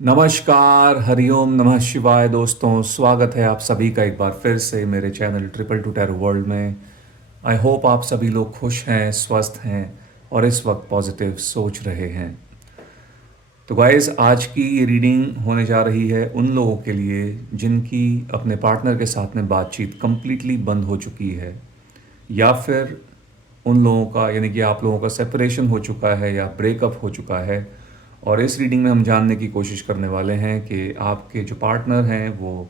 नमस्कार, हरिओम नमः शिवाय दोस्तों। स्वागत है आप सभी का एक बार फिर से मेरे channel triple two tarot world में। आई होप आप सभी लोग खुश हैं, स्वस्थ हैं और इस वक्त पॉजिटिव सोच रहे हैं। तो गाइस, आज की ये रीडिंग होने जा रही है उन लोगों के लिए जिनकी अपने पार्टनर के साथ में बातचीत कंप्लीटली बंद हो चुकी है, या फिर उन लोगों का यानी कि आप लोगों का सेपरेशन हो चुका है या ब्रेकअप हो चुका है। और इस रीडिंग में हम जानने की कोशिश करने वाले हैं कि आपके जो पार्टनर हैं वो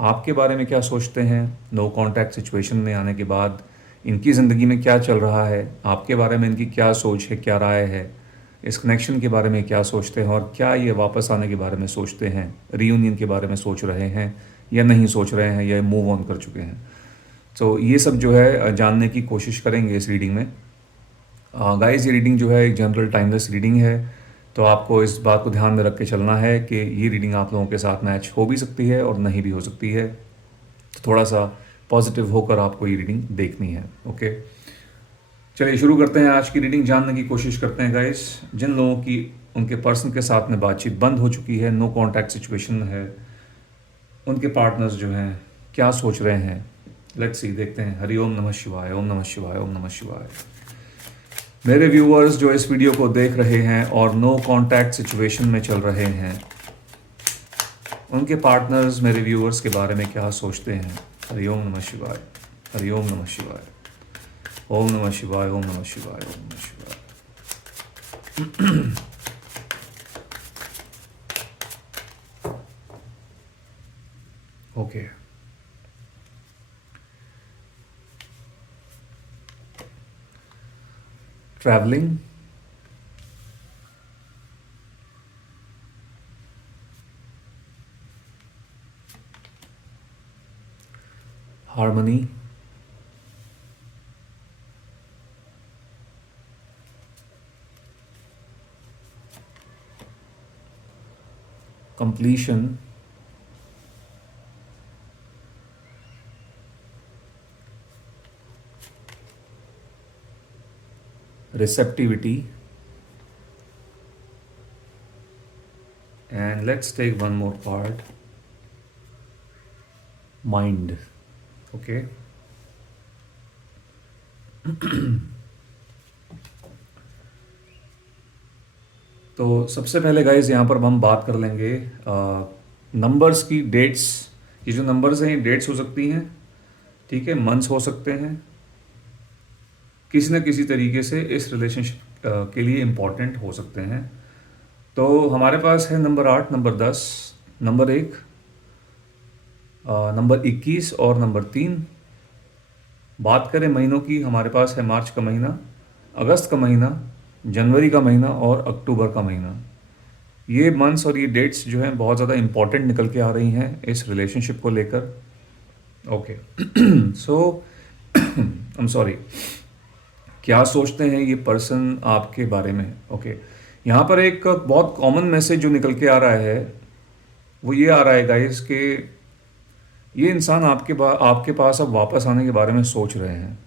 आपके बारे में क्या सोचते हैं, नो कांटेक्ट सिचुएशन में आने के बाद इनकी ज़िंदगी में क्या चल रहा है, आपके बारे में इनकी क्या सोच है, क्या राय है, इस कनेक्शन के बारे में क्या सोचते हैं और क्या ये वापस आने के बारे में सोचते हैं, रीयूनियन के बारे में सोच रहे हैं या नहीं सोच रहे हैं या मूव ऑन कर चुके हैं। तो ये सब जो है जानने की कोशिश करेंगे इस रीडिंग में। गाइस, ये रीडिंग जो है एक जनरल टाइमलेस रीडिंग है, तो आपको इस बात को ध्यान में रख के चलना है कि ये रीडिंग आप लोगों के साथ मैच हो भी सकती है और नहीं भी हो सकती है। तो थोड़ा सा पॉजिटिव होकर आपको ये रीडिंग देखनी है। ओके, चलिए शुरू करते हैं आज की रीडिंग। जानने की कोशिश करते हैं गाइस, जिन लोगों की उनके पर्सन के साथ में बातचीत बंद हो चुकी है, नो कॉन्टैक्ट सिचुएशन है, उनके पार्टनर्स जो हैं क्या सोच रहे हैं। लेट्स सी, देखते हैं। हरि ओम नमः शिवाय, ओम नमः शिवाय, ओम नमः शिवाय। मेरे व्यूअर्स जो इस वीडियो को देख रहे हैं और नो कांटेक्ट सिचुएशन में चल रहे हैं, उनके पार्टनर्स मेरे व्यूअर्स के बारे में क्या सोचते हैं। हरि ओम नमः शिवाय, हरि ओम नमः शिवाय, ओम नमः शिवाय, ओम नमः शिवाय, ओम नमः शिवाय। Okay, travelling, harmony, completion, receptivity, and let's take one more part, mind. Okay, तो सबसे पहले गाइज यहाँ पर हम बात कर लेंगे नंबर्स की, डेट्स। ये जो नंबर्स हैं ये डेट्स हो सकती हैं, ठीक है, मंथ्स हो सकते हैं, किसी न किसी तरीके से इस रिलेशनशिप के लिए इम्पॉर्टेंट हो सकते हैं। तो हमारे पास है नंबर 8, नंबर 10, नंबर 1, नंबर 21 और नंबर 3। बात करें महीनों की, हमारे पास है मार्च का महीना, अगस्त का महीना, जनवरी का महीना और अक्टूबर का महीना। ये मंथ्स और ये डेट्स जो हैं बहुत ज़्यादा इम्पॉर्टेंट निकल के आ रही हैं इस रिलेशनशिप को लेकर। Okay, so I am sorry, क्या सोचते हैं ये पर्सन आपके बारे में। ओके, यहाँ पर एक बहुत कॉमन मैसेज जो निकल के आ रहा है वो ये आ रहा है गाइस कि ये इंसान आपके पास अब वापस आने के बारे में सोच रहे हैं।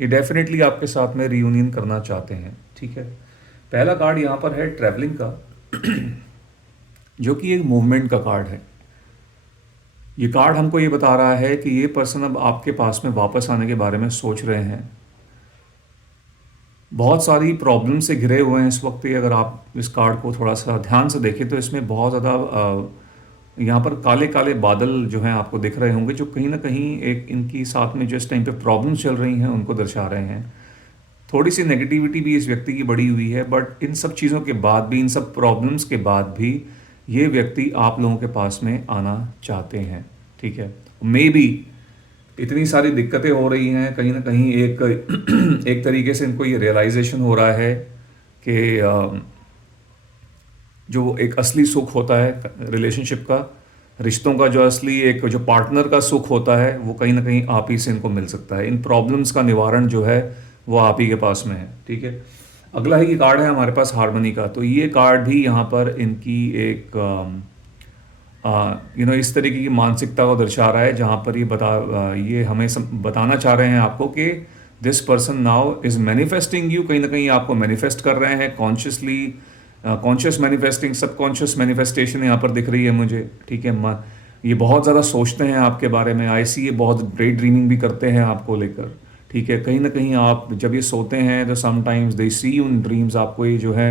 ये डेफिनेटली आपके साथ में रियूनियन करना चाहते हैं, ठीक है। पहला कार्ड यहाँ पर है ट्रैवलिंग का, जो कि एक मूवमेंट का कार्ड है। ये कार्ड हमको ये बता रहा है कि ये पर्सन अब आपके पास में वापस आने के बारे में सोच रहे हैं। बहुत सारी प्रॉब्लम से घिरे हुए हैं इस वक्त ये। अगर आप इस कार्ड को थोड़ा सा ध्यान से देखें तो इसमें बहुत ज़्यादा यहाँ पर काले काले बादल जो हैं आपको दिख रहे होंगे, जो कहीं ना कहीं एक इनकी साथ में जो इस टाइम पे प्रॉब्लम्स चल रही हैं उनको दर्शा रहे हैं। थोड़ी सी नेगेटिविटी भी इस व्यक्ति की बढ़ी हुई है, बट इन सब चीज़ों के बाद भी, इन सब प्रॉब्लम्स के बाद भी ये व्यक्ति आप लोगों के पास में आना चाहते हैं, ठीक है। मे बी इतनी सारी दिक्कतें हो रही हैं, कहीं ना कहीं एक एक तरीके से इनको ये रियलाइजेशन हो रहा है कि जो एक असली सुख होता है रिलेशनशिप का, रिश्तों का जो असली एक जो पार्टनर का सुख होता है, वो कहीं ना कहीं आप ही से इनको मिल सकता है। इन प्रॉब्लम्स का निवारण जो है वो आप ही के पास में है, ठीक है। अगला ही कार्ड है हमारे पास हार्मनी का। तो ये कार्ड भी यहाँ पर इनकी एक इस तरीके की मानसिकता को दर्शा रहा है, जहाँ पर ये हमें बताना चाह रहे हैं आपको कि this person now is manifesting you. कहीं ना कहीं आपको मैनिफेस्ट कर रहे हैं consciously, conscious manifesting, subconscious manifestation यहाँ पर दिख रही है मुझे, ठीक है। ये बहुत ज़्यादा सोचते हैं आपके बारे में, आई सी ये बहुत ग्रेट ड्रीमिंग भी करते हैं आपको लेकर, ठीक है। कहीं ना कहीं आप जब ये सोते हैं तो sometimes they see you in dreams, आपको ये जो है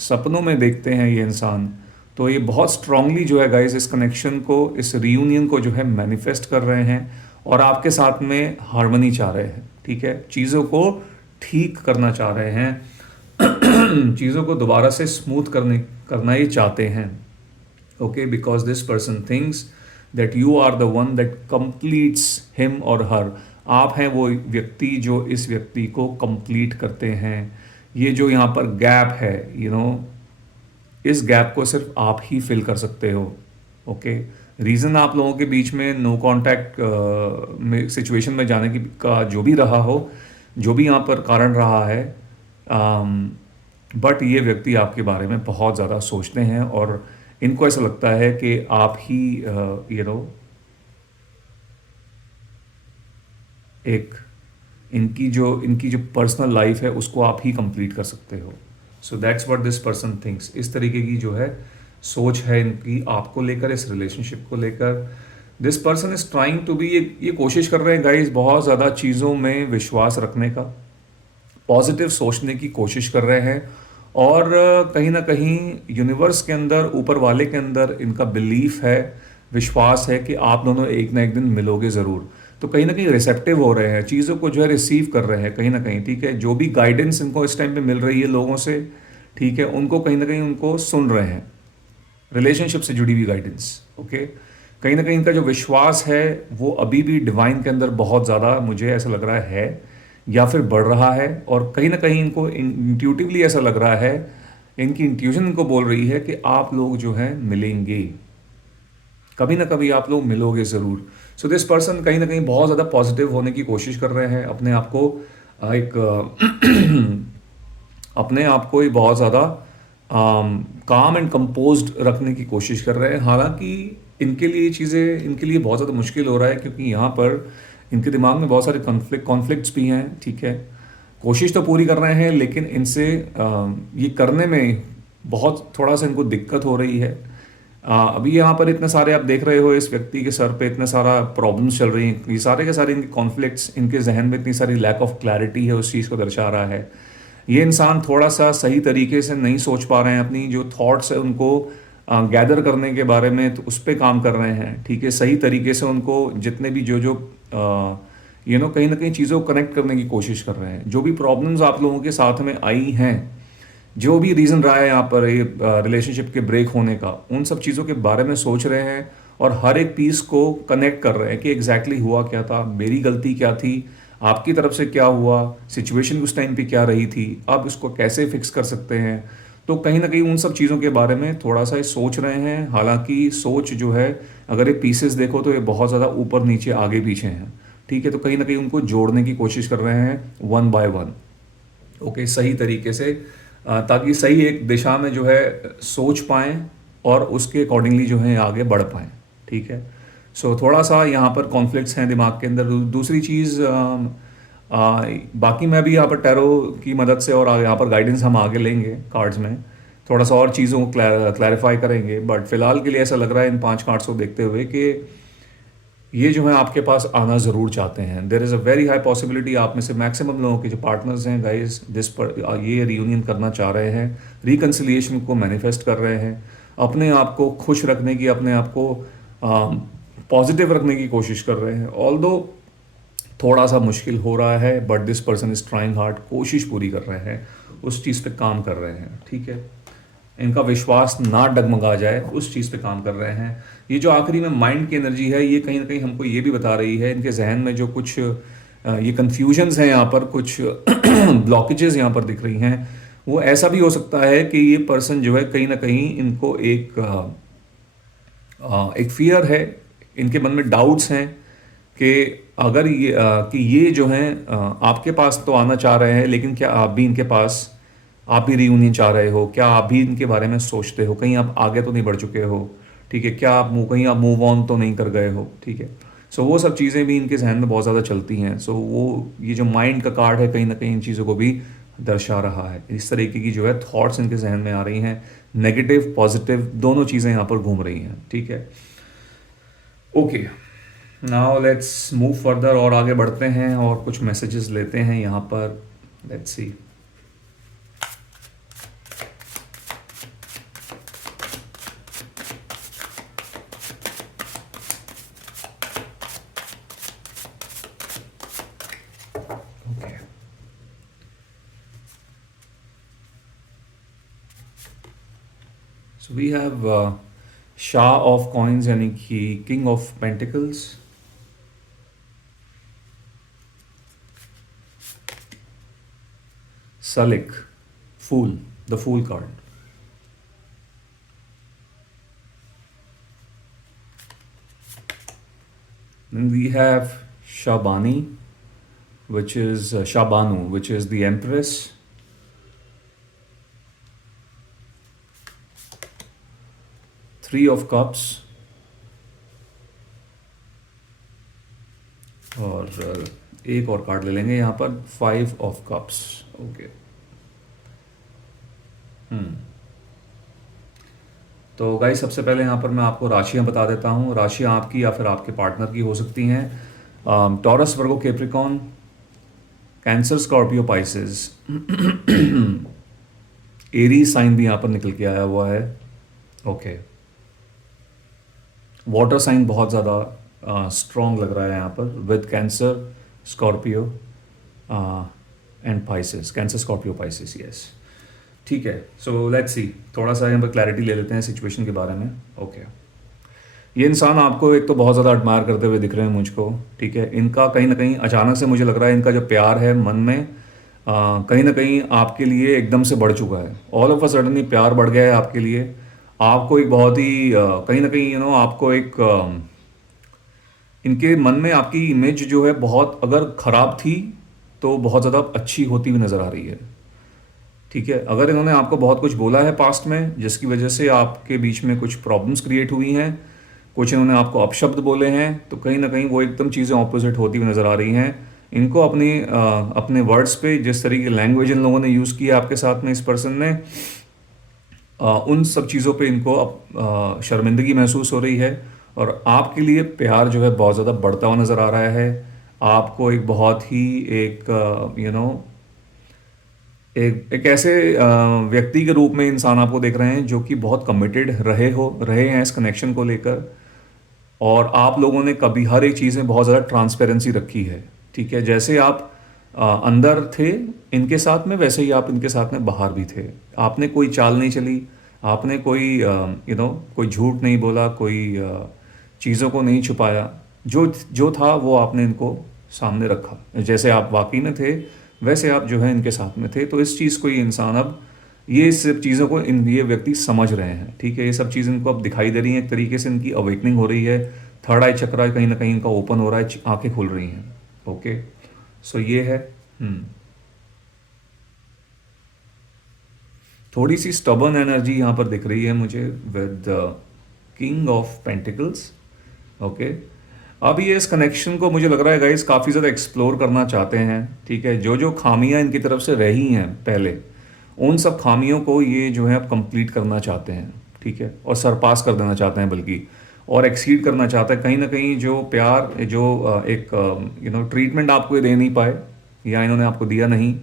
सपनों में देखते हैं ये इंसान। तो ये बहुत स्ट्रांगली जो है गाइस इस कनेक्शन को, इस रियूनियन को जो है मैनिफेस्ट कर रहे हैं और आपके साथ में हार्मनी चाह रहे हैं, ठीक है। चीज़ों को ठीक करना चाह रहे हैं चीज़ों को दोबारा से स्मूथ करना ये चाहते हैं, okay. Because this person thinks that you are the one that completes him और हर। आप हैं वो व्यक्ति जो इस व्यक्ति को कंप्लीट करते हैं। ये जो यहाँ पर गैप है, इस गैप को सिर्फ आप ही फिल कर सकते हो, ओके। रीज़न आप लोगों के बीच में नो कांटेक्ट में सिचुएशन में जाने की का जो भी रहा हो, जो भी यहाँ पर कारण रहा है, बट ये व्यक्ति आपके बारे में बहुत ज़्यादा सोचते हैं और इनको ऐसा लगता है कि आप ही एक इनकी जो पर्सनल लाइफ है उसको आप ही कंप्लीट कर सकते हो। So that's what this person thinks. इस तरीके की जो है सोच है इनकी आपको लेकर, इस रिलेशनशिप को लेकर। This person is trying to be, ये कोशिश कर रहे हैं गाइस बहुत ज़्यादा चीज़ों में विश्वास रखने का, पॉजिटिव सोचने की कोशिश कर रहे हैं और कहीं ना कहीं यूनिवर्स के अंदर, ऊपर वाले के अंदर इनका बिलीफ है, विश्वास है कि आप दोनों एक ना एक दिन मिलोगे ज़रूर। तो कहीं ना कहीं रिसेप्टिव हो रहे हैं, चीज़ों को जो है रिसीव कर रहे हैं कहीं ना कहीं, ठीक है। जो भी गाइडेंस इनको इस टाइम पे मिल रही है लोगों से, ठीक है, उनको कहीं ना कहीं उनको सुन रहे हैं, रिलेशनशिप से जुड़ी हुई गाइडेंस, ओके। कहीं ना कहीं इनका जो विश्वास है वो अभी भी डिवाइन के अंदर बहुत ज़्यादा मुझे ऐसा लग रहा है या फिर बढ़ रहा है। और कहीं ना कहीं इनको इंट्यूटिवली ऐसा लग रहा है, इनकी इंट्यूशन इनको बोल रही है कि आप लोग जो हैं मिलेंगे, कभी ना कभी आप लोग मिलोगे ज़रूर। सो दिस पर्सन कहीं ना कहीं बहुत ज़्यादा पॉजिटिव होने की कोशिश कर रहे हैं, अपने आप को एक अपने आप को ही बहुत ज़्यादा काम एंड कंपोज्ड रखने की कोशिश कर रहे हैं। हालांकि इनके लिए चीज़ें, इनके लिए बहुत ज़्यादा मुश्किल हो रहा है क्योंकि यहाँ पर इनके दिमाग में बहुत सारे कॉन्फ्लिक्ट्स भी हैं, ठीक है। कोशिश तो पूरी कर रहे हैं लेकिन इनसे ये करने में बहुत थोड़ा सा इनको दिक्कत हो रही है। अभी यहाँ पर इतने सारे आप देख रहे हो इस व्यक्ति के सर पे इतने सारा प्रॉब्लम्स चल रही हैं, ये सारे के सारे इनके कॉन्फ्लिक्ट्स, इनके जहन में इतनी सारी लैक ऑफ क्लैरिटी है, उस चीज़ को दर्शा रहा है। ये इंसान थोड़ा सा सही तरीके से नहीं सोच पा रहे हैं, अपनी जो थॉट्स है उनको गैदर करने के बारे में, तो उस पर काम कर रहे हैं, ठीक है। सही तरीके से उनको जितने भी जो कहीं ना कहीं चीज़ों को कनेक्ट करने की कोशिश कर रहे हैं। जो भी प्रॉब्लम्स आप लोगों के साथ में आई हैं, जो भी रीज़न रहा है यहाँ पर ये रिलेशनशिप के ब्रेक होने का, उन सब चीज़ों के बारे में सोच रहे हैं और हर एक पीस को कनेक्ट कर रहे हैं कि एग्जैक्टली हुआ क्या था, मेरी गलती क्या थी, आपकी तरफ से क्या हुआ, सिचुएशन उस टाइम पे क्या रही थी, अब इसको कैसे फिक्स कर सकते हैं। तो कहीं ना कहीं उन सब चीज़ों के बारे में थोड़ा सा ये सोच रहे हैं। हालांकि सोच जो है, अगर ये पीसेस देखो तो ये बहुत ज़्यादा ऊपर नीचे आगे पीछे हैं, ठीक है। तो कहीं ना कहीं उनको जोड़ने की कोशिश कर रहे हैं वन बाय वन, ओके, सही तरीके से, ताकि सही एक दिशा में जो है सोच पाएँ और उसके अकॉर्डिंगली जो है आगे बढ़ पाएँ, ठीक है। सो थोड़ा सा यहाँ पर कॉन्फ्लिक्ट्स हैं दिमाग के अंदर। दूसरी चीज़, बाकी मैं भी यहाँ पर टैरो की मदद से और यहाँ पर गाइडेंस हम आगे लेंगे कार्ड्स में, थोड़ा सा और चीज़ों को क्लैरिफाई करेंगे। बट फिलहाल के लिए ऐसा लग रहा है इन 5 कार्ड्स को देखते हुए कि ये जो है आपके पास आना ज़रूर चाहते हैं। There is a very high possibility आप में से मैक्सिमम लोगों के जो पार्टनर्स हैं गाइस, जिस पर ये रियूनियन करना चाह रहे हैं, रिकन्सिलिएशन को मैनिफेस्ट कर रहे हैं, अपने आप को खुश रखने की, अपने आप को पॉजिटिव रखने की कोशिश कर रहे हैं। ऑल्दो थोड़ा सा मुश्किल हो रहा है, but this person is trying hard, कोशिश पूरी कर रहे हैं, उस चीज़ पे काम कर रहे हैं, ठीक है। इनका विश्वास ना डगमगा जाए उस चीज़ पे काम कर रहे हैं। ये जो आखिरी में माइंड की एनर्जी है, ये कहीं ना कहीं हमको ये भी बता रही है इनके जहन में जो कुछ ये कन्फ्यूजन्स हैं, यहाँ पर कुछ ब्लॉकेजेस यहाँ पर दिख रही हैं, वो ऐसा भी हो सकता है कि ये पर्सन जो है कहीं ना कहीं इनको एक फियर है, इनके मन में डाउट्स हैं कि अगर कि ये जो हैं आपके पास तो आना चाह रहे हैं, लेकिन क्या आप भी इनके पास, आप भी रियूनियन चाह रहे हो, क्या आप भी इनके बारे में सोचते हो, कहीं आप आगे तो नहीं बढ़ चुके हो, ठीक है, क्या आप कहीं आप मूव ऑन तो नहीं कर गए हो, ठीक है। सो वो सब चीज़ें भी इनके जहन में बहुत ज़्यादा चलती हैं। सो वो ये जो माइंड का कार्ड है कहीं ना कहीं इन चीज़ों को भी दर्शा रहा है। इस तरीके की जो है थॉट्स इनके जहन में आ रही हैं, नेगेटिव पॉजिटिव दोनों चीज़ें यहाँ पर घूम रही हैं। ठीक है, okay, now let's move further और आगे बढ़ते हैं और कुछ मैसेजेस लेते हैं यहाँ पर। Let's see. Okay, so we have शाह ऑफ कॉइन्स यानी कि किंग ऑफ पेंटिकल्स, सलिक, fool, the fool card, then we have Shabani, which is Shabanu, which is the Empress, Three of Cups, और एक और कार्ड ले लेंगे यहाँ पर, Five of Cups। ओके, तो गाइस सबसे पहले यहाँ पर मैं आपको राशियाँ बता देता हूँ। राशियाँ आपकी या फिर आपके पार्टनर की हो सकती हैं। Taurus, Virgo, Capricorn, Cancer, Scorpio, Pisces, Aries sign भी यहाँ पर निकल के आया हुआ है। ओके, वाटर साइन बहुत ज़्यादा स्ट्रॉन्ग लग रहा है यहाँ पर, with cancer, Scorpio and Pisces, cancer, Scorpio, Pisces, yes. ठीक है, सो लेट्स सी, थोड़ा सा यहाँ पर क्लैरिटी ले लेते हैं सिचुएशन के बारे में। ओके, ये इंसान आपको एक तो बहुत ज़्यादा एडमायर करते हुए दिख रहे हैं मुझको। ठीक है, इनका कहीं ना कहीं अचानक से मुझे लग रहा है इनका जो प्यार है मन में कहीं ना कहीं आपके लिए एकदम से बढ़ चुका है। ऑल ऑफ अ सडनली प्यार बढ़ गया है आपके लिए। आपको एक बहुत ही कहीं ना कहीं आपको एक इनके मन में आपकी इमेज जो है बहुत अगर ख़राब थी तो बहुत ज़्यादा अच्छी होती हुई नज़र आ रही है। ठीक है, अगर इन्होंने आपको बहुत कुछ बोला है पास्ट में जिसकी वजह से आपके बीच में कुछ प्रॉब्लम्स क्रिएट हुई हैं, कुछ इन्होंने आपको अपशब्द बोले हैं, तो कहीं ना कहीं वो एकदम चीज़ें ऑपोजिट होती हुई नज़र आ रही हैं। इनको अपने वर्ड्स पे जिस तरीके की लैंग्वेज इन लोगों ने यूज़ की है आपके साथ में, इस पर्सन ने उन सब चीज़ों पे इनको अब शर्मिंदगी महसूस हो रही है और आपके लिए प्यार जो है बहुत ज़्यादा बढ़ता हुआ नज़र आ रहा है। आपको एक बहुत ही एक एक ऐसे व्यक्ति के रूप में इंसान आपको देख रहे हैं जो कि बहुत कमिटेड रहे हैं इस कनेक्शन को लेकर, और आप लोगों ने कभी हर एक चीज़ में बहुत ज़्यादा ट्रांसपेरेंसी रखी है। ठीक है, जैसे आप अंदर थे इनके साथ में, वैसे ही आप इनके साथ में बाहर भी थे। आपने कोई चाल नहीं चली, आपने कोई कोई झूठ नहीं बोला, कोई चीज़ों को नहीं छुपाया। जो जो था वो आपने इनको सामने रखा, जैसे आप वाकई में थे वैसे आप जो है इनके साथ में थे। तो इस चीज़ को ये इंसान अब ये सब चीज़ों को ये व्यक्ति समझ रहे हैं। ठीक है, ये सब चीज़ इनको अब दिखाई दे रही हैं, एक तरीके से इनकी अवेकनिंग हो रही है। थर्ड आई चक्रा कहीं ना कहीं इनका ओपन हो रहा है, आंखें खुल रही हैं। ओके, सो ये है। थोड़ी सी स्टबर्न एनर्जी यहाँ पर दिख रही है मुझे with king of pentacles. Okay, अब ये इस कनेक्शन को मुझे लग रहा है गाइस काफ़ी ज़्यादा एक्सप्लोर करना चाहते हैं। ठीक है, जो जो खामियां इनकी तरफ से रही हैं पहले, उन सब खामियों को ये जो है अब कंप्लीट करना चाहते हैं। ठीक है, और सरपास कर देना चाहते हैं बल्कि, और एक्सीड करना चाहते हैं। कहीं ना कहीं जो प्यार जो एक ट्रीटमेंट आपको ये दे नहीं पाए या इन्होंने आपको दिया नहीं,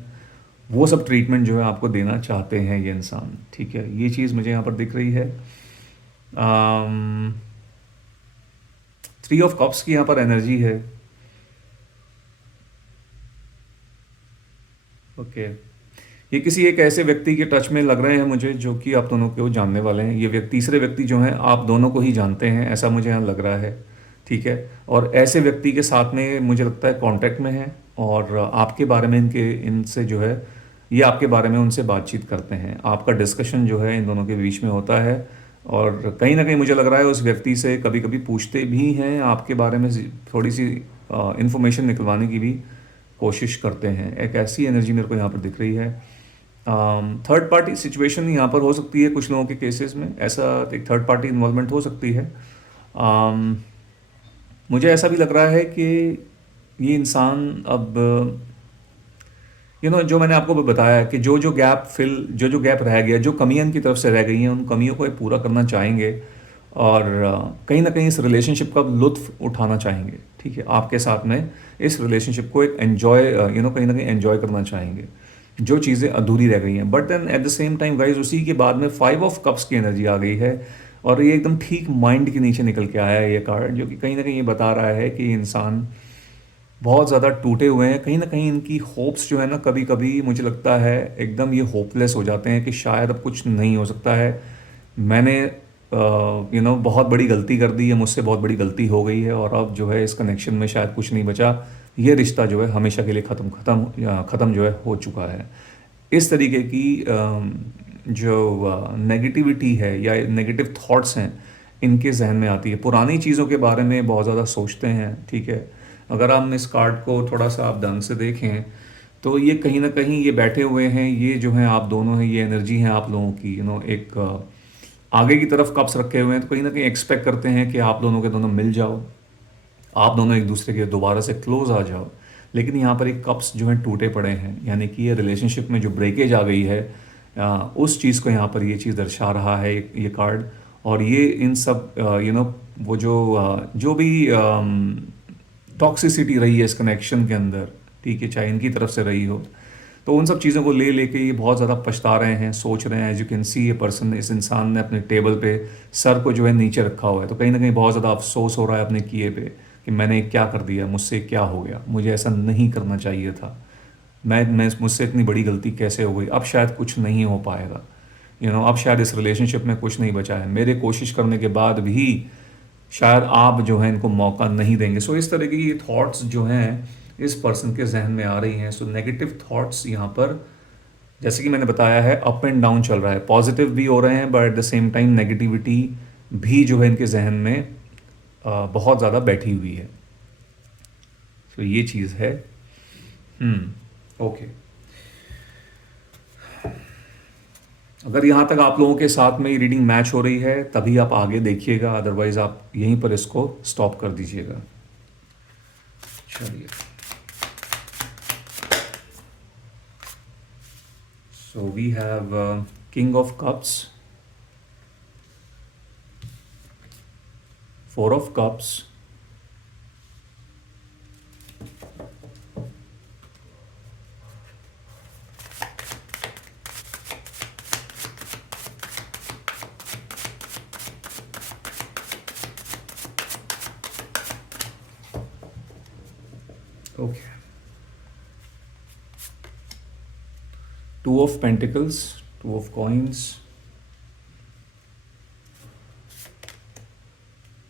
वो सब ट्रीटमेंट जो है आपको देना चाहते हैं ये इंसान। ठीक है, ये चीज़ मुझे यहाँ पर दिख रही है। थ्री ऑफ कप्स की यहाँ पर एनर्जी है। ओके, ये किसी एक ऐसे व्यक्ति के टच में लग रहे हैं मुझे जो कि आप दोनों को जानने वाले हैं। ये व्यक्ति तीसरे व्यक्ति जो हैं आप दोनों को ही जानते हैं, ऐसा मुझे यहाँ लग रहा है। ठीक है, और ऐसे व्यक्ति के साथ में मुझे लगता है कांटेक्ट में है और आपके बारे में इनसे जो है ये आपके बारे में उनसे बातचीत करते हैं। आपका डिस्कशन जो है इन दोनों के बीच में होता है और कहीं ना कहीं मुझे लग रहा है उस व्यक्ति से कभी कभी पूछते भी हैं आपके बारे में, थोड़ी सी इंफॉर्मेशन निकलवाने की भी कोशिश करते हैं। एक ऐसी एनर्जी मेरे को यहाँ पर दिख रही है। थर्ड पार्टी सिचुएशन यहाँ पर हो सकती है कुछ लोगों के केसेस में, ऐसा एक थर्ड पार्टी इन्वॉल्वमेंट हो सकती है। मुझे ऐसा भी लग रहा है कि ये इंसान अब जो मैंने आपको बताया कि जो गैप रह गया, जो कमियां इनकी तरफ से रह गई हैं, उन कमियों को ये पूरा करना चाहेंगे। और कहीं ना कहीं इस रिलेशनशिप का लुत्फ उठाना चाहेंगे, ठीक है, आपके साथ में इस रिलेशनशिप को एक एन्जॉय कहीं ना कहीं एन्जॉय करना चाहेंगे, जो चीज़ें अधूरी रह गई हैं। But then at the same time guys, उसी के बाद में 5 ऑफ कप्स की एनर्जी आ गई है, और ये एकदम ठीक माइंड के नीचे निकल के आया है ये कार्ड, जो कि कहीं ना कहीं ये बता रहा है कि इंसान बहुत ज़्यादा टूटे हुए हैं। कहीं ना कहीं इनकी होप्स जो है ना, कभी कभी मुझे लगता है एकदम ये होपलेस हो जाते हैं कि शायद अब कुछ नहीं हो सकता है। मैंने बहुत बड़ी गलती कर दी है, मुझसे बहुत बड़ी गलती हो गई है, और अब जो है इस कनेक्शन में शायद कुछ नहीं बचा। ये रिश्ता जो है हमेशा के लिए ख़त्म जो है हो चुका है। इस तरीके की जो नेगेटिविटी है या नेगेटिव थॉट्स हैं, इनके जहन में आती है। पुरानी चीज़ों के बारे में बहुत ज़्यादा सोचते हैं, ठीक है। अगर हम इस कार्ड को थोड़ा सा आप ढंग से देखें, तो ये कहीं ना कहीं ये बैठे हुए हैं, ये जो हैं आप दोनों हैं, ये एनर्जी है आप लोगों की, एक आगे की तरफ कप्स रखे हुए हैं, तो कहीं ना कहीं एक्सपेक्ट करते हैं कि आप दोनों के दोनों मिल जाओ, आप दोनों एक दूसरे के दोबारा से क्लोज आ जाओ। लेकिन यहाँ पर एक कप्स जो हैं टूटे पड़े हैं, यानी कि ये रिलेशनशिप में जो ब्रेकेज आ गई है, उस चीज़ को यहाँ पर ये चीज़ दर्शा रहा है ये कार्ड। और ये इन सब वो जो भी टॉक्सिसिटी रही है इस कनेक्शन के अंदर, ठीक है, चाहे इनकी तरफ से रही हो, तो उन सब चीज़ों को ले लेके ये बहुत ज़्यादा पछता रहे हैं, सोच रहे हैं। एज यू कैन सी, ये पर्सन, इस इंसान ने अपने टेबल पे सर को जो है नीचे रखा हुआ है, तो कहीं ना कहीं बहुत ज़्यादा अफसोस हो रहा है अपने किए पे कि मैंने क्या कर दिया, मुझसे क्या हो गया, मुझे ऐसा नहीं करना चाहिए था, मैं मुझसे इतनी बड़ी गलती कैसे हो गई, अब शायद कुछ नहीं हो पाएगा, अब शायद इस रिलेशनशिप में कुछ नहीं बचा है, मेरे कोशिश करने के बाद भी शायद आप जो है इनको मौका नहीं देंगे। सो इस तरह की थॉट्स जो हैं इस पर्सन के जहन में आ रही हैं। सो नेगेटिव थॉट्स यहाँ पर, जैसे कि मैंने बताया है, अप एंड डाउन चल रहा है, पॉजिटिव भी हो रहे हैं, but at the same time negativity भी जो है इनके जहन में बहुत ज़्यादा बैठी हुई है। तो ये चीज़ है। ओके, अगर यहाँ तक आप लोगों के साथ में ये रीडिंग मैच हो रही है, तभी आप आगे देखिएगा, अदरवाइज आप यहीं पर इसको स्टॉप कर दीजिएगा। चलिए, so we have king of cups, 4 of cups, okay, 2 of pentacles, 2 of coins,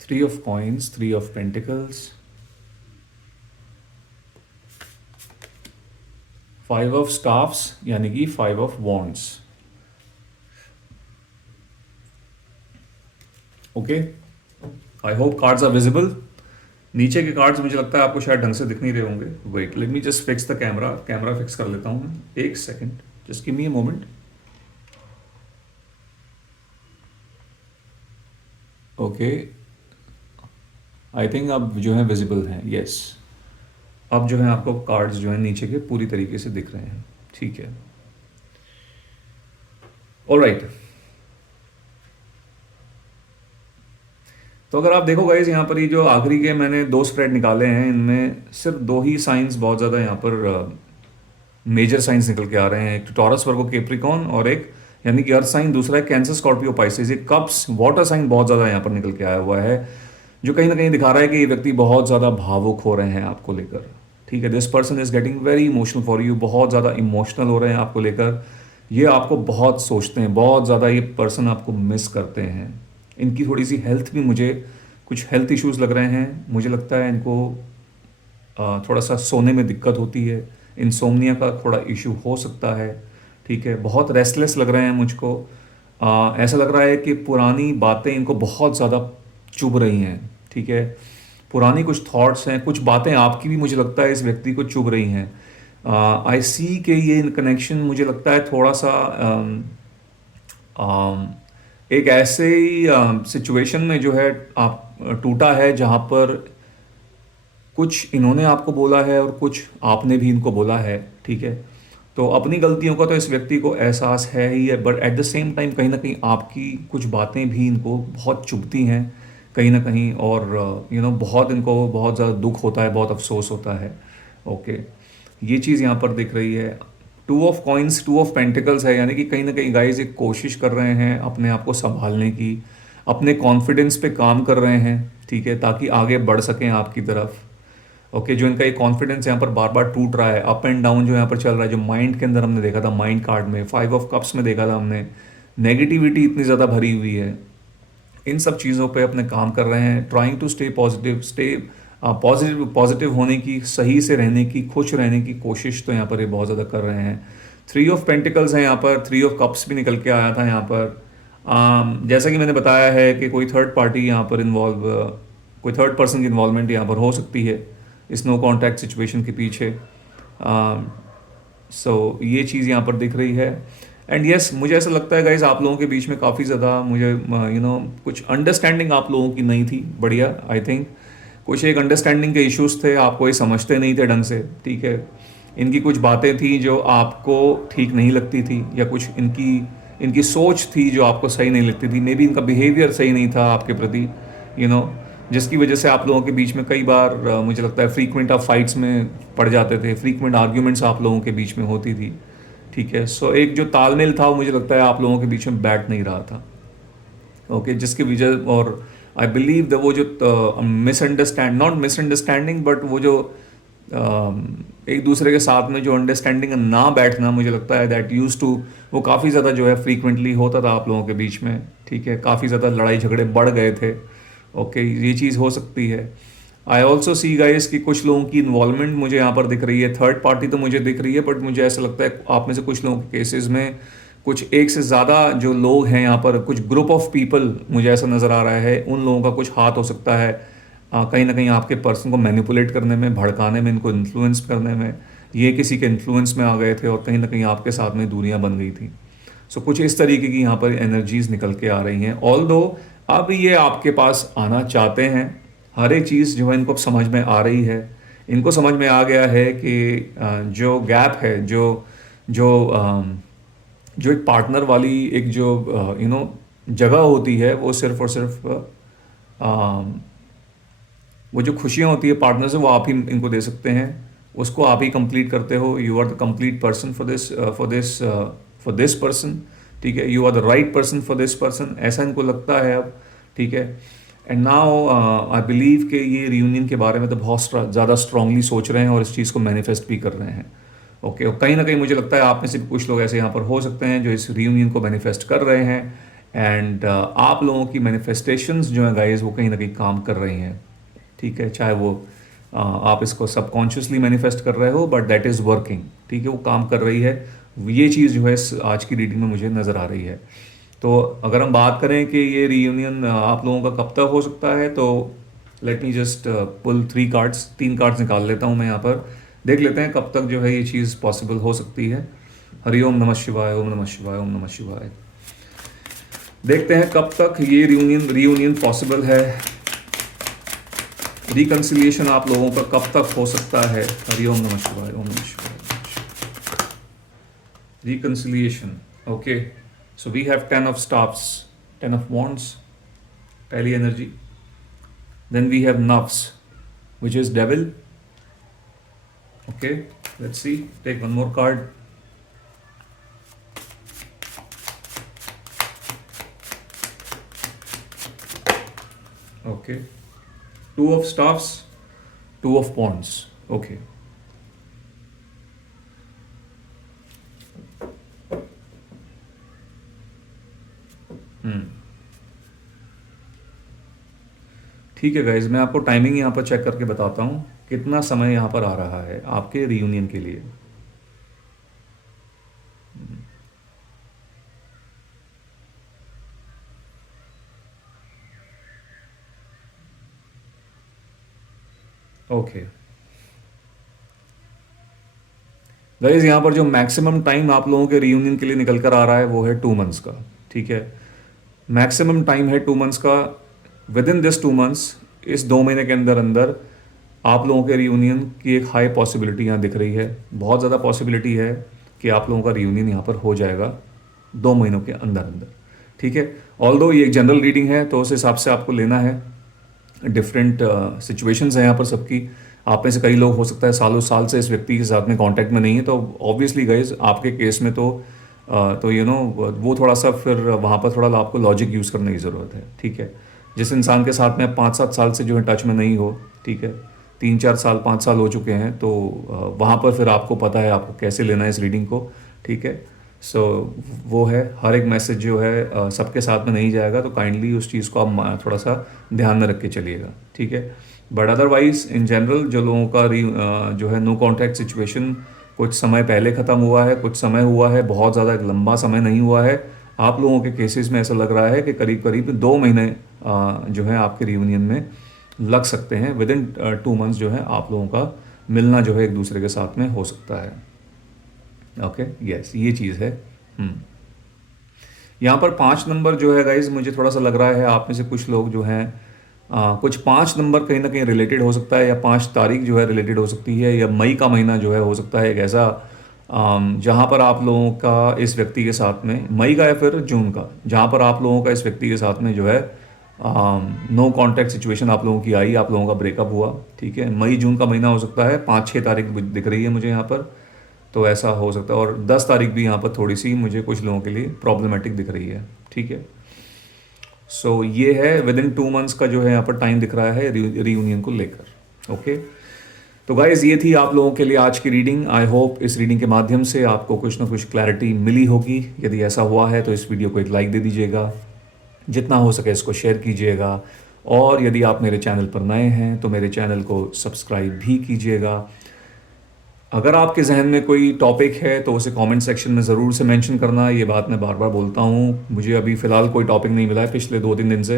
3 of coins, 3 of pentacles, 5 of staffs, यानी कि 5 of wands. Okay, I hope cards are visible. नीचे के कार्ड्स मुझे लगता है आपको शायद ढंग से दिख नहीं रहे होंगे। Wait, let me just fix the camera fix कर लेता हूँ मैं, एक second, just give me a moment. Okay, I think अब जो है विजिबल हैं, यस। अब जो है आपको कार्ड्स जो है नीचे के पूरी तरीके से दिख रहे हैं, ठीक है, ऑलराइट। तो अगर आप देखो गाइस, यहाँ पर ये जो आखिरी के मैंने 2 स्प्रेड निकाले हैं, इनमें सिर्फ 2 ही साइंस बहुत ज़्यादा यहाँ पर मेजर साइंस निकल के आ रहे हैं। एक टॉरस, वर्गो, कैप्रिकॉर्न, और एक यानी कि अर्थ साइन, दूसरा है कैंसर, स्कॉर्पियो, पाइसेस। ये कप्स, वाटर साइन बहुत ज़्यादा यहाँ पर निकल के आया हुआ है, जो कहीं ना कहीं दिखा रहा है कि ये व्यक्ति बहुत ज़्यादा भावुक हो रहे हैं आपको लेकर, ठीक है। This person is getting very emotional for you, बहुत ज़्यादा इमोशनल हो रहे हैं आपको लेकर। ये आपको बहुत सोचते हैं, बहुत ज़्यादा ये पर्सन आपको मिस करते हैं। इनकी थोड़ी सी हेल्थ भी, मुझे कुछ हेल्थ इश्यूज़ लग रहे हैं, मुझे लगता है इनको थोड़ा सा सोने में दिक्कत होती है, इंसोम्निया का थोड़ा इशू हो सकता है, ठीक है। बहुत रेस्टलेस लग रहे हैं मुझको। ऐसा लग रहा है कि पुरानी बातें इनको बहुत ज़्यादा चुभ रही हैं, ठीक है। पुरानी कुछ थॉट्स हैं, कुछ बातें आपकी भी मुझे लगता है इस व्यक्ति को चुभ रही हैं। आई सी के ये कनेक्शन मुझे लगता है थोड़ा सा एक ऐसे ही सिचुएशन में जो है आप टूटा है, जहाँ पर कुछ इन्होंने आपको बोला है और कुछ आपने भी इनको बोला है, ठीक है। तो अपनी गलतियों का तो इस व्यक्ति को एहसास है ही है, but at the same time कहीं ना कहीं आपकी कुछ बातें भी इनको बहुत चुभती हैं कहीं ना कहीं, और बहुत इनको बहुत ज़्यादा दुख होता है, बहुत अफसोस होता है। ओके, ये चीज़ यहाँ पर दिख रही है। Two of coins, two of pentacles है, यानी कि कहीं ना कहीं गाइज एक कोशिश कर रहे हैं अपने आप को संभालने की, अपने कॉन्फिडेंस पे काम कर रहे हैं, ठीक है, ताकि आगे बढ़ सकें आपकी तरफ। ओके, जो इनका एक कॉन्फिडेंस यहाँ पर बार बार टूट रहा है, अप एंड डाउन जो यहाँ पर चल रहा है, जो माइंड के अंदर हमने देखा था, माइंड कार्ड में 5 ऑफ कप्स में देखा था हमने, नेगेटिविटी इतनी ज़्यादा भरी हुई है, इन सब चीज़ों पे अपने काम कर रहे हैं, trying to stay positive, stay positive, positive होने की, सही से रहने की, खुश रहने की कोशिश तो यहाँ पर ये बहुत ज़्यादा कर रहे हैं। 3 ऑफ पेंटिकल्स है यहाँ पर, 3 ऑफ कप्स भी निकल के आया था यहाँ पर। जैसा कि मैंने बताया है कि कोई थर्ड पार्टी यहाँ पर इन्वॉल्व, कोई थर्ड पर्सन की इन्वॉल्वमेंट यहाँ पर हो सकती है इस नो कॉन्टैक्ट सिचुएशन के पीछे। सो ये चीज़ यहाँ पर दिख रही है। एंड यस, मुझे ऐसा लगता है गाइज आप लोगों के बीच में काफ़ी ज़्यादा मुझे कुछ अंडरस्टैंडिंग आप लोगों की नहीं थी बढ़िया, आई थिंक कुछ एक अंडरस्टैंडिंग के इश्यूज थे, आपको ये समझते नहीं थे ढंग से, ठीक है। इनकी कुछ बातें थी जो आपको ठीक नहीं लगती थी, या कुछ इनकी इनकी सोच थी जो आपको सही नहीं लगती थी, मे बी इनका बिहेवियर सही नहीं था आपके प्रति, जिसकी वजह से आप लोगों के बीच में कई बार मुझे लगता है फ्रीक्वेंट आप फाइट्स में पड़ जाते थे, फ्रीक्वेंट आर्ग्यूमेंट्स आप लोगों के बीच में होती थी, ठीक है। सो एक जो तालमेल था वो मुझे लगता है आप लोगों के बीच में बैठ नहीं रहा था। ओके, जिसकी वजह, और आई बिलीव द वो जो मिसअंडरस्टैंड, नॉट मिसअंडरस्टैंडिंग, बट वो जो एक दूसरे के साथ में जो अंडरस्टैंडिंग ना बैठना, मुझे लगता है दैट यूज टू, वो काफ़ी ज़्यादा जो है फ्रीक्वेंटली होता था आप लोगों के बीच में, ठीक है। काफ़ी ज़्यादा लड़ाई झगड़े बढ़ गए थे। ओके, ये चीज़ हो सकती है। आई ऑल्सो सी गाइस कि कुछ लोगों की इन्वॉल्वमेंट मुझे यहाँ पर दिख रही है, थर्ड पार्टी तो मुझे दिख रही है, बट मुझे ऐसा लगता है आप में से कुछ लोगों के केसेस में कुछ एक से ज़्यादा जो लोग हैं यहाँ पर, कुछ ग्रुप ऑफ पीपल मुझे ऐसा नज़र आ रहा है, उन लोगों का कुछ हाथ हो सकता है कहीं ना कहीं आपके पर्सन को मैनिपुलेट करने में, भड़काने में, इनको इन्फ्लुएंस करने में। ये किसी के इन्फ्लुएंस में आ गए थे और कहीं ना कहीं आपके साथ में दूरियां बन गई थी। सो कुछ इस तरीके की यहाँ पर एनर्जीज निकल के आ रही हैं। ऑल दो अब ये आपके पास आना चाहते हैं, हर एक चीज़ जो है इनको अब समझ में आ रही है, इनको समझ में आ गया है कि जो गैप है, जो एक पार्टनर वाली एक जो जगह होती है, वो सिर्फ और सिर्फ वो जो खुशियाँ होती है पार्टनर से, वो आप ही इनको दे सकते हैं, उसको आप ही कंप्लीट करते हो। You are the complete person for this person, ठीक है। You are the right person for this person, ऐसा इनको लगता है अब, ठीक है। एंड नाउ आई बिलीव कि ये रियूनियन के बारे में तो बहुत ज़्यादा स्ट्रांगली सोच रहे हैं और इस चीज़ को मैनिफेस्ट भी कर रहे हैं। ओके, और कहीं ना कहीं मुझे लगता है आप में से कुछ लोग ऐसे यहाँ पर हो सकते हैं जो इस रियूनियन को मैनिफेस्ट कर रहे हैं। एंड आप लोगों की मैनिफेस्टेशंस जो हैं गाइज, वो कहीं ना कहीं काम कर रही हैं, ठीक है। चाहे वो आप इसको सबकॉन्शियसली मैनिफेस्ट कर रहे हो, बट दैट इज़ वर्किंग, ठीक है, वो काम कर रही है। ये चीज़ जो है आज की रीडिंग में मुझे नज़र आ रही है। तो अगर हम बात करें कि ये रियूनियन आप लोगों का कब तक हो सकता है, तो let me just pull 3 cards, 3 cards निकाल लेता हूँ मैं यहाँ पर, देख लेते हैं कब तक जो है ये चीज़ पॉसिबल हो सकती है। हरिओम नमः शिवाय, ओम नमः शिवाय, ओम नमः शिवाय। देखते हैं कब तक ये रियूनियन पॉसिबल है, रिकन्सिलिएशन आप लोगों का कब तक हो सकता है। हरिओम नमः शिवाय, ओम नमः शिवाय। Reconciliation, okay. So we have 10 of Staffs, 10 of Wands, पहली एनर्जी। देन वी हैव नफ्स, which is devil. Okay, let's see, take one more card. Okay, 2 of Staffs, 2 of Wands. Okay, ठीक है गाइज, मैं आपको टाइमिंग यहाँ पर check करके बताता हूँ कितना समय यहाँ पर आ रहा है आपके रियूनियन के लिए। ओके गाइज, यहाँ पर जो मैक्सिमम टाइम आप लोगों के रियूनियन के लिए निकल कर आ रहा है वो है 2 months का, ठीक है। मैक्सिमम टाइम है 2 months का। विद इन दिस 2 months, इस 2 महीने के अंदर अंदर आप लोगों के रियूनियन की एक हाई पॉसिबिलिटी यहाँ दिख रही है। बहुत ज़्यादा पॉसिबिलिटी है कि आप लोगों का रियूनियन यहाँ पर हो जाएगा 2 महीनों के अंदर अंदर, ठीक है। ऑल्दो ये एक जनरल रीडिंग है तो उस हिसाब से आपको लेना है। डिफरेंट सिचुएशंस हैं यहाँ पर सबकी। आप में से कई लोग हो सकता है सालों साल से इस व्यक्ति के साथ में कांटेक्ट में नहीं है, तो ऑब्वियसली गाइज आपके केस में तो वो थोड़ा सा फिर वहाँ पर थोड़ा आपको लॉजिक यूज़ करने की ज़रूरत है, ठीक है। जिस इंसान के साथ में 5-7 साल से जो है टच में नहीं हो, ठीक है, 3-4 साल 5 साल हो चुके हैं, तो वहाँ पर फिर आपको पता है आपको कैसे लेना है इस रीडिंग को, ठीक है। सो वो है, हर एक मैसेज जो है सबके साथ में नहीं जाएगा, तो काइंडली उस चीज़ को आप थोड़ा सा ध्यान में रख के चलिएगा, ठीक है। बट अदरवाइज इन जनरल जो लोगों का जो है नो कॉन्टैक्ट सिचुएशन कुछ समय पहले ख़त्म हुआ है, कुछ समय हुआ है, बहुत ज़्यादा लंबा समय नहीं हुआ है। आप लोगों के केसेस में ऐसा लग रहा है कि करीब करीब 2 महीने जो है आपके रियूनियन में लग सकते हैं। विद इन 2 मंथ्स जो है आप लोगों का मिलना जो है एक दूसरे के साथ में हो सकता है। ओके, यस, ये चीज़ है। यहाँ पर 5 नंबर जो है गाइज, मुझे थोड़ा सा लग रहा है आप में से कुछ लोग जो हैं कुछ 5 नंबर कहीं ना कहीं रिलेटेड हो सकता है, या 5 तारीख जो है रिलेटेड हो सकती है, या मई का महीना जो है हो सकता है एक ऐसा जहाँ पर आप लोगों का इस व्यक्ति के साथ में, मई का या फिर जून का, जहाँ पर आप लोगों का इस व्यक्ति के साथ में जो है नो कॉन्टैक्ट सिचुएशन आप लोगों की आई, आप लोगों का ब्रेकअप हुआ, ठीक है। मई जून का महीना हो सकता है, 5-6 तारीख दिख रही है मुझे यहाँ पर, तो ऐसा हो सकता है। और 10 तारीख भी यहाँ पर थोड़ी सी मुझे कुछ लोगों के लिए प्रॉब्लमेटिक दिख रही है, ठीक है। सो ये है विद इन 2 मंथ्स का जो है यहाँ पर टाइम दिख रहा है रियूनियन को लेकर। ओके, तो गाइज ये थी आप लोगों के लिए आज की रीडिंग। आई होप इस रीडिंग के माध्यम से आपको कुछ ना कुछ क्लैरिटी मिली होगी। यदि ऐसा हुआ है तो इस वीडियो को एक लाइक दे दीजिएगा, जितना हो सके इसको शेयर कीजिएगा, और यदि आप मेरे चैनल पर नए हैं तो मेरे चैनल को सब्सक्राइब भी कीजिएगा। अगर आपके जहन में कोई टॉपिक है तो उसे कमेंट सेक्शन में ज़रूर से मेंशन करना। ये बात मैं बार बार बोलता हूँ, मुझे अभी फ़िलहाल कोई टॉपिक नहीं मिला है पिछले 2-3 दिन से,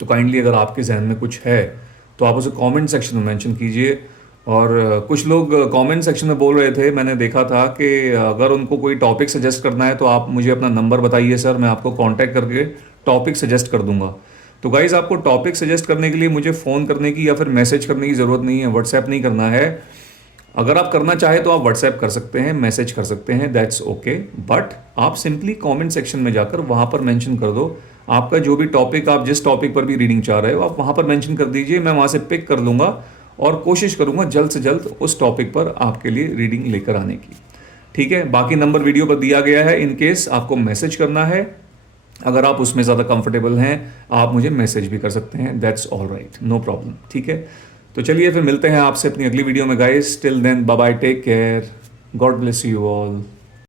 तो काइंडली अगर आपके जहन में कुछ है तो आप उसे कमेंट सेक्शन में मेंशन कीजिए। और कुछ लोग कमेंट सेक्शन में बोल रहे थे, मैंने देखा था कि अगर उनको कोई टॉपिक सजेस्ट करना है तो आप मुझे अपना नंबर बताइए सर, मैं आपको कांटेक्ट करके टॉपिक सजेस्ट कर दूंगा। तो गाइज़ आपको टॉपिक सजेस्ट करने के लिए मुझे फ़ोन करने की या फिर मैसेज करने की ज़रूरत नहीं है, व्हाट्सएप नहीं करना है। अगर आप करना चाहे तो आप व्हाट्सएप कर सकते हैं, मैसेज कर सकते हैं, दैट्स ओके। बट आप सिंपली कमेंट सेक्शन में जाकर वहाँ पर मेंशन कर दो आपका जो भी टॉपिक, आप जिस टॉपिक पर भी रीडिंग चाह रहे हो आप वहाँ पर मेंशन कर दीजिए। मैं वहाँ से पिक कर लूँगा और कोशिश करूँगा जल्द से जल्द उस टॉपिक पर आपके लिए रीडिंग लेकर आने की, ठीक है। बाकी नंबर वीडियो पर दिया गया है, इन केस आपको मैसेज करना है, अगर आप उसमें ज़्यादा कंफर्टेबल हैं आप मुझे मैसेज भी कर सकते हैं, that's all right, no problem, ठीक है। तो चलिए फिर मिलते हैं आपसे अपनी अगली वीडियो में guys. Till then bye bye, take care, God bless you all.